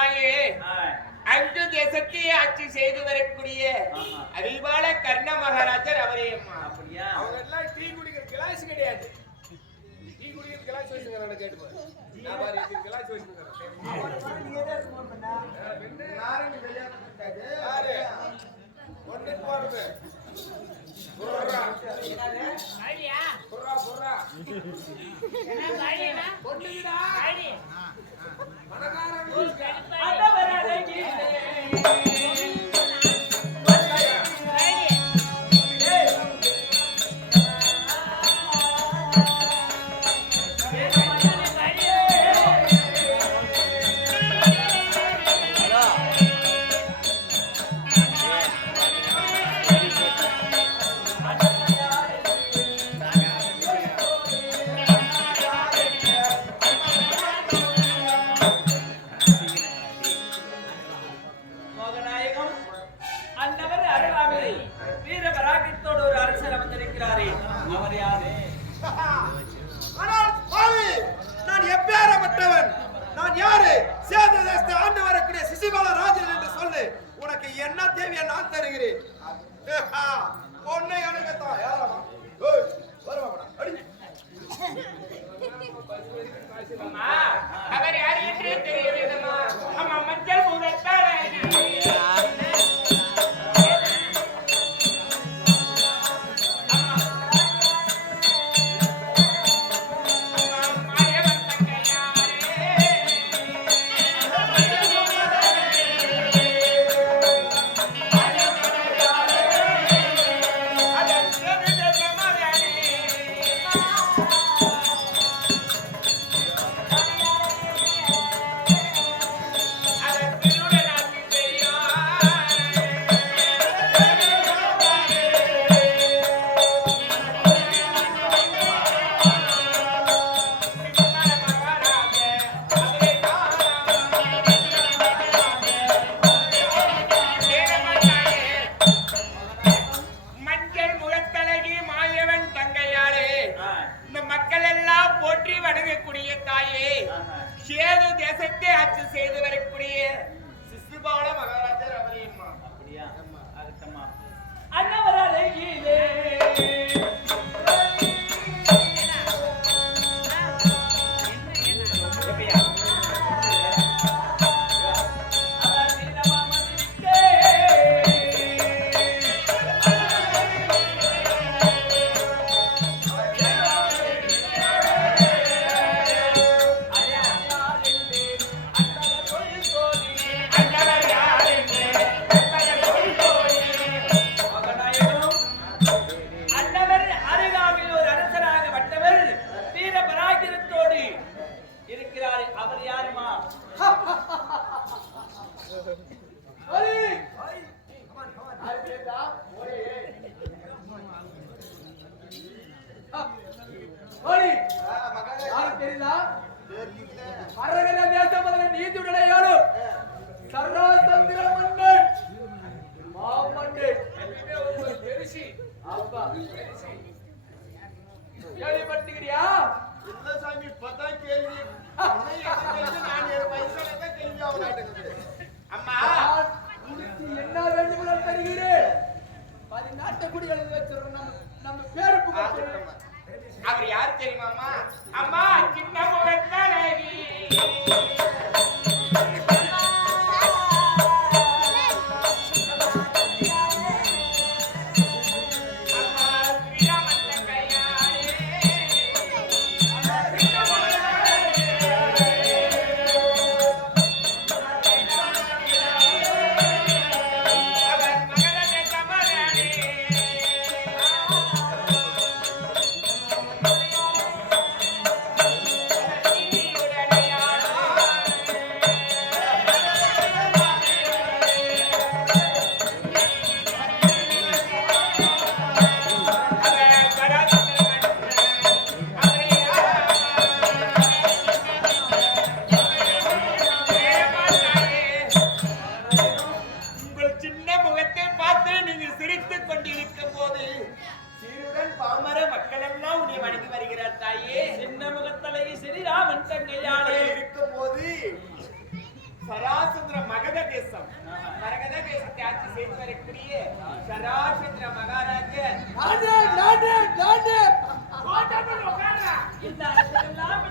தாயே அஞ்சு தேசத்தை ஆட்சி செய்து வரக்கூடிய. அறிவாள கர்ண மகாராஜர் அவரே அம்மா. அப்படியா? அவங்க எல்லாம் டீ குடிக்கிற கிளாஸ் கிடையாது. டீ குடிக்கிற கிளாஸ் வச்சுக்கிறாங்க கேட்டு கிளாஸ் போறது புர்ரா புர்ரா புர்ரா. மோகநாயகம் ராஜன் உனக்கு என்ன தேவையா நான் தருகிறேன். பொண்ணை அணுகத்தான். யாரா வருவாங்கடா அடி சேது தேசத்தை ஆட்சி செய்து வரக்கூடிய சிசுபால மகாராஜர் அவரே அப்படியா? அதுக்கம்மா அன்னவர் அழகிலே தெரியுதா? அரகர தேசமதன நீதியுடையாடு சர்ராசந்திர மன்னன். மாமன்னன் பெருசி. அப்பா கேள்விப்பட்டுக்கிறியா இல்ல சாமி இப்பதான் கேள்வி. நான் ஏழு தான் கேள்வி ஆகுது அம்மா. என்ன வேண்டுமோ தருகிறேன்? பதினாட்டு குடிகள் வச்சிருக்கோம் நம்ம நம்ம பேரு. அவர் யார் தெரியுமாம்மா அம்மா வருகிறார் தாயே சின்ன முகத்தழகி ஸ்ரீராமன் தங்கையாளே இருக்கும் போது சராசந்திர மகத தேசம் மரகத தேசத்தை ஆட்சி செய்து வரக்கூடிய சராசந்திர மகாராஜர் இந்த அரசெல்லாம்